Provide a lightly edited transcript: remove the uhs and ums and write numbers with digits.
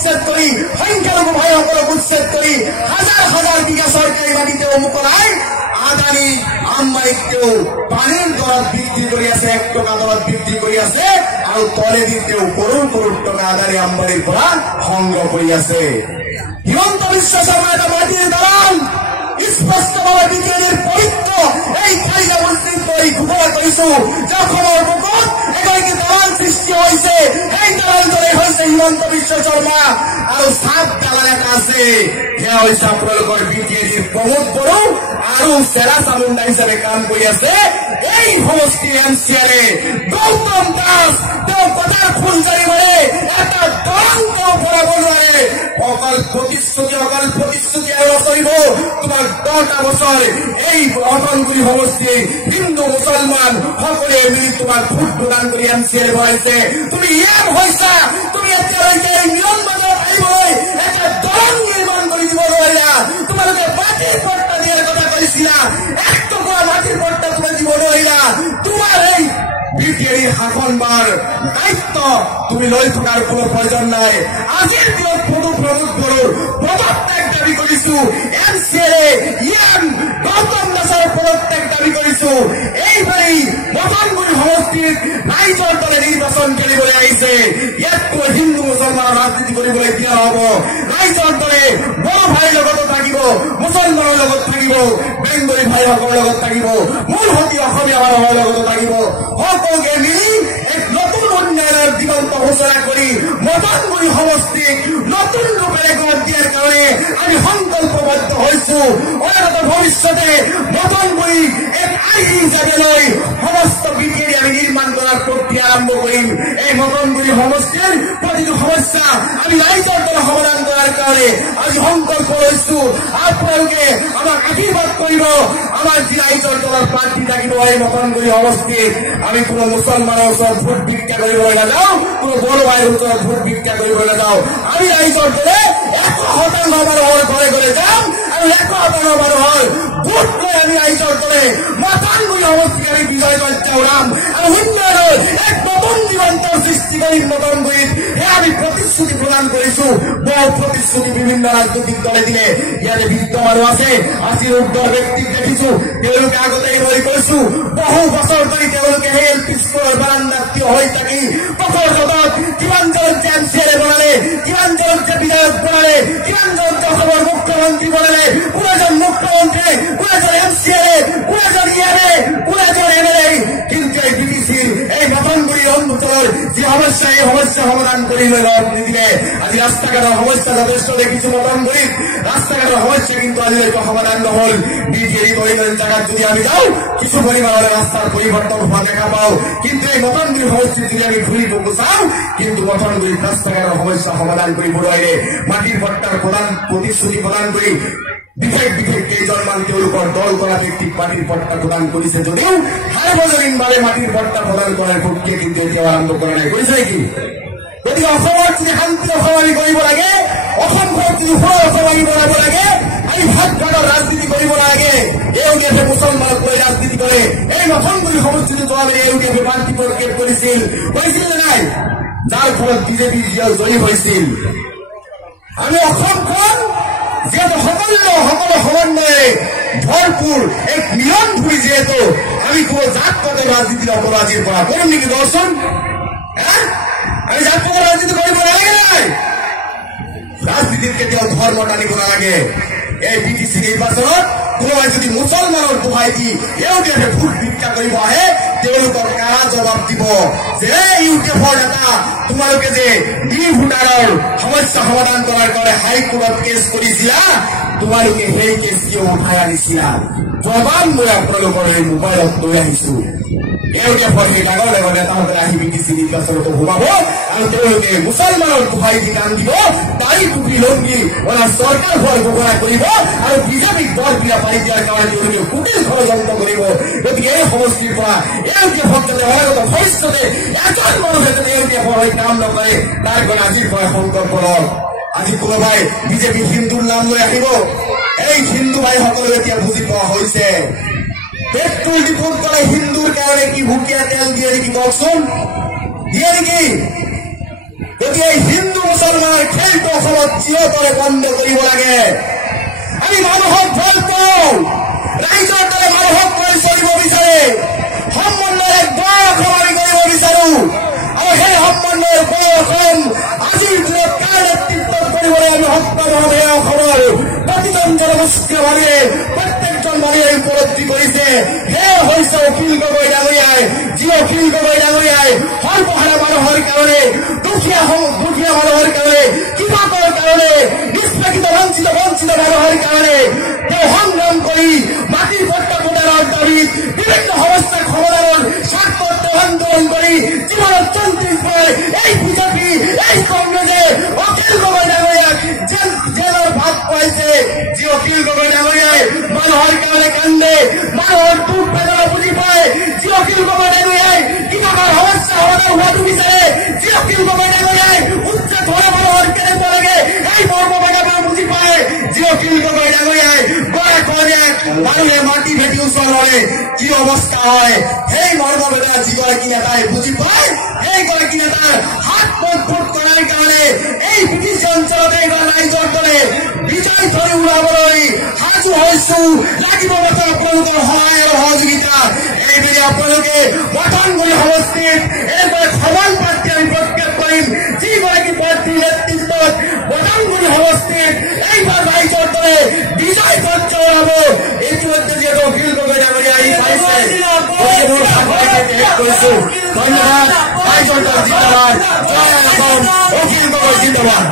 উচ্ছেদ কৰি সংখ্যালঘু ভাইসকলক উচ্ছেদ কৰি হাজাৰ হাজাৰ বিঘা চৰকাৰী মাটি তেওঁ মোকলাই আদানী আম্বানীক তেওঁ পানীৰ দৰত বিক্ৰী কৰি আছে 1 টকা দৰত বিক্ৰী কৰি আছে আৰু তলেদি তেওঁ কৰোৰ কৰোৰ টকা আদানী আম্বানীৰ পৰা সংগ্ৰহ কৰি আছে হিমন্ত বিশ্ব শৰ্মা এটা মাটিৰ দালাল স্পষ্টভাৱে বিজেডিৰ পবিত্ৰ এই কালিকা মন্ত্ৰীক লৈ ঘোষণা কৰিছো যে অসমৰ বুকুত এগৰাকী দালাল সৃষ্টি হৈছে এই দালালজনে হৈছে হিমন্ত বিশ্ব শৰ্মা আৰু সাত দালাল এটা আছে সেয়া হৈছে আপোনালোকৰ বিজেডিৰ প্ৰমোদ বড়ো আৰু চেৰা চামুণ্ডা হিচাপে কাম কৰি আছে এই সমষ্টি এমচিএলে গৌতম দাস তেওঁ পথাৰ ফুলজাৰি মাৰে এটা দৰং তেওঁ বনাব নোৱাৰে অকল প্ৰতিশ্ৰুতি আৰু নচলিব তোমাৰ 10টা বছৰ এই অটনগুৰি সমষ্টি হিন্দু মুছলমান সকলোৱে মিলি তোমাৰ ভোট প্ৰদান কৰি এমচিএল বনাইছে তুমি ইয়াৰ হৈছা তুমি এতিয়ালৈকে এই নিয়ম বজাৰত আহিবলৈ এটা দৰং নিৰ্মাণ কৰি দিব নোৱাৰিলা তোমালোকে মাটিৰ পট্টা দিয়াৰ কথা কৈছিলা 1 টকা মাটিৰ পট্টা তুমি দিব নোৱাৰিলা তোমাৰ এই বিজেডিৰ শাসনভাৰ দায়িত্ব তুমি লৈ থকাৰ কোনো প্ৰয়োজন নাই আজিৰ দিনত প্ৰমোদ বড়োৰ পদত্যাগ দাবী কৰিছো এমচিএলে ইয়ান গৌতম দাসৰ পদত্যাগ দাবী কৰিছো এইবাৰেই মটনগুৰি সমষ্টিত ৰাইজৰ দলে নিৰ্বাচন খেলিবলৈ আহিছে ইয়াত কোনো হিন্দু মুছলমানৰ ৰাজনীতি কৰিবলৈ দিয়া নহব ৰাইজৰ দলে বড়ো ভাইৰ লগতো থাকিব মুছলমানৰ লগত থাকিব বেংগলী ভাইসকলৰ লগত থাকিব মূলসুঁতি অসমীয়া মানুহৰ লগতো থাকিব সকলোকে মিলি এক নতুন উন্নয়নৰ দিগন্ত ঘোষণা কৰি মটনগুৰি সমষ্টিক নতুন ৰূপেৰে গঢ় দিয়াৰ কাৰণে আমি সংকল্পবদ্ধ হৈছো অনাগত ভৱিষ্যতে মটনগুৰি এক আইন হিচাপে লৈ সমস্ত বিজেডি আমি নিৰ্মাণ কৰাৰ প্ৰক্ৰিয়া আৰম্ভ কৰিম এই মটনগুৰি সমষ্টিৰ প্ৰতিটো সমস্যা আমি ৰাইজৰ দলে সমাধান কৰাৰ কাৰণে আজি সংকল্প লৈছো আপোনালোকে আমাক আশীৰ্বাদ কৰিব আমাৰ যি ৰাইজৰ দলৰ প্ৰাৰ্থী থাকিব এই মটনগুৰি সমষ্টিত আমি কোনো মুছলমানৰ ওচৰত ভোট ভিক্ষা কৰিবলৈ নাযাওঁ কোনো বড়ো ভাইৰ ওচৰত ভোট ভিক্ষা কৰিবলৈ নাযাওঁ আমি ৰাইজৰ দলে 100% মানুহৰ ঘৰে ঘৰে যাম আৰু 100% মানুহৰ ভোট লৈ আমি ৰাইজৰ দলে মটনগুৰি সমষ্টিক আমি বিজয় যাত্ৰা উৰাম আৰু উন্নয়নৰ এক নতুন দিগন্তৰ সৃষ্টি কৰিম মটনগুৰিত সেয়া আমি প্ৰতিশ্ৰুতি প্ৰদান কৰিছো বহু প্ৰতিশ্ৰুতি বিভিন্ন ৰাজনৈতিক দলে দিলে ইয়াতে বৃদ্ধ মানুহ আছে আজিৰ উৰ্ধৰ ব্যক্তিক দেখিছো তেওঁলোকে আগতে এইদৰে কৈছো বহু বছৰ ধৰি তেওঁলোকে সেই এলপি স্কুলৰ বাৰান্দাত থিয় হৈ থাকি পথৰ জগত কিমানজন এমচিএলে বনালে কিমানজন বিধায়ক বনালে কিমানজন অসমৰ মুখ্যমন্ত্ৰী বনালে কোনজন মুখ্যমন্ত্ৰী কোনজন এমচিএলে কোনজন ইএমএ কোনজন এমএলএ কিন্তু এই বিটিচিৰ এই মটনগুৰি অঞ্চলৰ যি সমস্যা এই সমস্যা সমাধান কৰি লৈ নিদিলে আজি ৰাস্তা ঘাটৰ সমস্যা যথেষ্ট দেখিছো মটনগুৰিত ৰাস্তা ঘাটৰ সমস্যা কিন্তু আজিলৈকে সমাধান নহল বিজেডি পৰিমাণ জাগাত যদি আমি যাওঁ কিছু পৰিমাণৰ ৰাস্তাৰ পৰিৱৰ্তন হোৱা দেখা পাওঁ কিন্তু এই মটনগুৰি সমষ্টিত যদি আমি ঘূৰি চাওঁ কিন্তু মটনগুৰিত ৰাস্তা ঘাটৰ সমস্যা সমাধান কৰিবলৈ মাটিৰ পট্টাৰ প্ৰদান প্ৰতিশ্ৰুতি প্ৰদান কৰি বিশেষ কেইজনমান তেওঁলোকৰ দল কৰা ব্যক্তিক মাটিৰ পট্টা প্ৰদান কৰিছে যদিও সাৰ্বজনীনভাৱে মাটিৰ পট্টা প্ৰদান কৰাৰ প্ৰক্ৰিয়া কিন্তু এতিয়াও আৰম্ভ কৰা নাই কৰিছে নেকি গতিকে অসমত যদি শান্তি অসম আমি কৰিব লাগে অসমখনত যদি সুৰ অসম আমি বনাব লাগে আমি ভাগ ভাগৰ ৰাজনীতি কৰিব লাগে ইউডিএফে মুছলমানক লৈ ৰাজনীতি কৰে এই মটনগুৰি সমষ্টিটো যোৱালে ইউডিএফে প্ৰাৰ্থী প্ৰক্ষেপ কৰিছিল নে নাই যাৰ ফলত বিজেপি জয়ী হৈছিল আমি অসমখন যিহেতু সকলো সমন্বয়ে ভৰপূৰ এক মিলন ভূমি যিহেতু আমি কোনো জাতগত ৰাজনীতি নকৰো আজিৰ পৰা কৰিম নেকি দৰ্শন আমি জাতগত ৰাজনীতি কৰিব নালাগে নাই ৰাজনীতিত কেতিয়াও ধৰ্ম টানিব নালাগে এই বিটিচি নিৰ্বাচনত কোনোবাই যদি মুছলমানৰ দোহাই দি ইউডিএফে ভোট ভিক্ষা কৰিব আহে তেওঁলোকৰ কাৰা জবাব দিব যে ইউডিএফৰ নেতা তোমালোকে যে বি ভোটাৰৰ সমস্যা সমাধান কৰাৰ কাৰণে হাইকোৰ্টত কেছ কৰিছিলা তোমালোকে সেই কেছ কিয় উঠাই আনিছিলা জবাব মই আপোনালোকৰ এই মোবাইলত লৈ আহিছো ইউডিএফৰ সেই ডাঙৰ ডাঙৰ নেতাসকলে আহি বিটিচি নিৰ্বাচনতো সোমাব আৰু তেওঁলোকে মুছলমানৰ দোহাই দি কাম দিব পাৰি টুপি লংগি ওলা চৰকাৰ হোৱাৰ ঘোষণা কৰিব আৰু বিজেপিক দল ক্ৰিয়া পাৰি দিয়াৰ কাৰণে তেওঁলোকে কুটিল ষড়যন্ত্ৰ কৰিব গতিকে এই সমষ্টিৰ পৰা ইউডিএফক যাতে অনাগত ভৱিষ্যতে এজন মানুহে যাতে ইউডিএফৰ হৈ কাম নকৰে তাৰ কাৰণে আজিৰ পৰা সংকল্প লওক আজি কোনোবাই বিজেপি হিন্দুৰ নাম লৈ আহিব এই হিন্দু ভাইসকলে এতিয়া বুজি পোৱা হৈছে পেট্ৰল ডিপুত গ'লে হিন্দুৰ কাৰণে কি ভুকীয়া তেল দিয়ে নেকি কওকচোন দিয়ে নেকি গতিকে এই হিন্দু মুছলমানৰ খেলটো অসমত চিৰতৰে বন্ধ কৰিব লাগে। আমি মানুহক ভাল পাওঁ, ৰাইজৰ দৰে মানুহক লৈ চলিব বিচাৰে, সমন্বয়ৰ বয়স আমি কৰিব বিচাৰো আৰু সেই সমন্বয়ৰ বয়সখন আজিৰ দিনত কাৰ নেতৃত্বত কৰিবলৈ আমি সক্ষম হ'ম এই অসমৰ প্ৰতিজন জনগোষ্ঠীয় মানুহে প্ৰত্যেকজন মানুহে উপলব্ধি কৰিছে। সেয়ে হৈছে অখিল গগৈ ডাঙৰীয়াই, যি অখিল গগৈ ডাঙৰীয়াই সৰ্বসাধাৰণ মানুহৰ কাৰণে, দুখীয়া মানুহৰ কাৰণে, কৃষকৰ কাৰণে, নিষ্পেষিত বঞ্চিত মানুহৰ কাৰণে তেওঁ সংগ্ৰাম কৰি মাটিৰ পট্টা প্ৰদানৰ দাবীত বিভিন্ন সমস্যাৰ সমাধানৰ স্বাৰ্থত তেওঁ আন্দোলন কৰি জীৱনত ৩৪ বাৰ এই বিজেপি, এই কংগ্ৰেছে অখিল গগৈ ডাঙৰীয়াক জেলৰ ভাত খুৱাইছে। যি অখিল গগৈ ডাঙৰীয়াই মানুহৰ কাৰণে কান্দে, মানুহৰ দুখ বেদনা বুজি পায়, যি অখিল গগৈ ডাঙৰীয়াই কৃষকৰ সমস্যা সমাধান হোৱাটো বিচাৰে, যি অখিল গগৈ ডাঙৰীয়াই উচ্ছেদ হোৱা মানুহৰ কেনেকুৱা লাগে এই মৰ্ম বেদনা বুজি পায়, যি অখিল গগৈ ডাঙৰীয়াই গৰাখহনীয়াত মানুহে মাটি ভেটি ওচৰ হ'লে কি অৱস্থা হয় সেই মৰ্ম বেদনা যিগৰাকী নেতাই বুজি পায়, সেইগৰাকী নেতাৰ হাত মজবুত কৰাৰ কাৰণে এই ব্ৰিটিছ অঞ্চলতে এইবাৰ ৰাইজৰ দৰে বিজয় ধৰি উৰাবলৈ সাজু হৈছো। লাগিব মাত্ৰ আপোনালোকৰ সহায় আৰু সহযোগিতা। এইবেলি আপোনালোকে মঠনগুৰি সমষ্টিত এনেকৈ সমান প্ৰাৰ্থী আমি প্ৰক্ষেপ কৰিম, যিগৰাকী প্ৰাৰ্থীৰ নেতৃত্বত মঠনগুৰি সমষ্টিত এইবাৰ ৰাইজৰ দৰে বিজয় সঞ্চয় হ'ব। ইতিমধ্যে যিহেতু অখিল গগৈ ডাঙৰীয়া আহি পাইছে, কৰিছো ধন্যবাদ। ৰাইজৰ দল জিন্দাবাদ, জয় অসম, অখিল গগৈ জিন্দাবাদ।